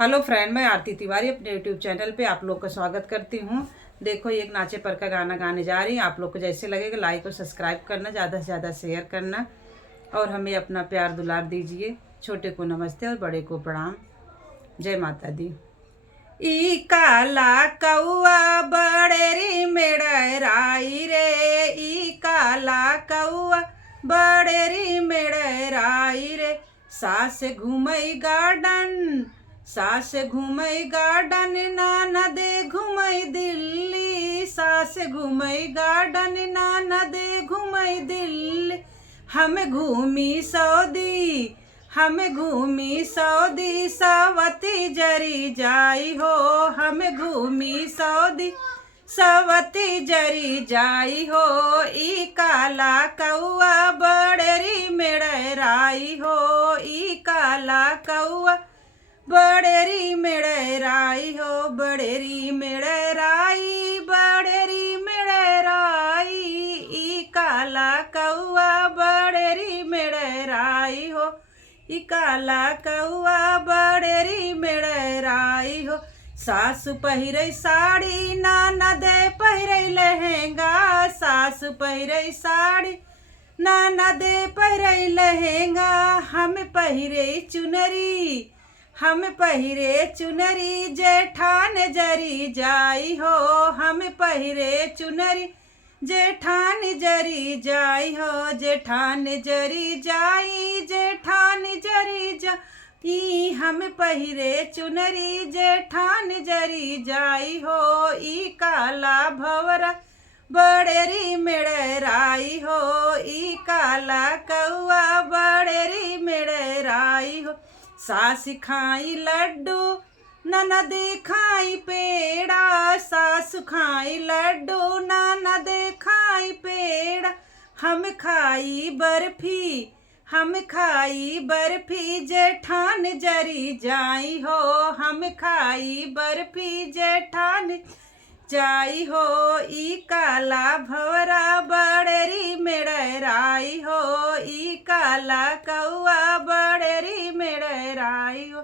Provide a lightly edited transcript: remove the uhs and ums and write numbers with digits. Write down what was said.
Hello friend, मैं आरती तिवारी अपने YouTube channel पे आप लोग का स्वागत करती हूँ। देखो, ये एक नाचे पर का गाना गाने जा रही हूँ। आप लोग को जैसे लगेगा लाइक और सब्सक्राइब करना, ज़्यादा से ज़्यादा शेयर करना और हमें अपना प्यार दुलार दीजिए। छोटे को नमस्ते और बड़े को प्रणाम। जय माता दी। ई काला कौआ बड़ेरी मेड़राई रे, ई काला कौआ बड़ेरी मेड़राई रे। सास घूमई गार्डन, सास घूमई गार्डन, ननदे घूमई दिल्ली। सास घूमई गार्डन, ननदे घूमई दिल्ली। हम घूमी सऊदी, हम घूमी सऊदी, सवती जरी जाई हो। हम घूमी सऊदी, सवती जरी जाई हो। ई काला कौआ बड़ेरी मेड़राई हो, ई काला कौआ बड़ेरी मेड़राई हो। बड़ेरी मेड़राई, बड़ेरी मेड़राई, ई काला कौआ बड़ेरी मेड़राई हो। ई काला कौआ बड़ेरी मेड़राई हो। सासु पहिरई साड़ी, ननदे पहिरई लहंगा। सासु पहिरई साड़ी, ननदे पहिरई लहंगा। हम पहिरे चुनरी, हम पहिरे चुनरी, जेठान जरी जाई हो। हम पहिरे चुनरी, जेठान जरी जाई हो। जेठान जरी जाई, जेठान जरी जाई। हम पहिरे चुनरी, जेठान जरी जाई हो। ई काला भंवरा बड़ेरी मेड़राई हो, ई काला कौआ बड़ेरी मेड़राई हो। सास खाई लड्डू, ननदे खाई पेड़ा। सास खाई लड्डू, ननदे खाई पेड़ा। हम खाई बर्फी, हम खाई बर्फी, जेठान जरी जाई हो। हम खाई बर्फी, जेठान जाई हो। ई काला भंवरा बड़ेरी मेड़राई हो, ई काला कौआ बड़ेरी मेड़राई हो।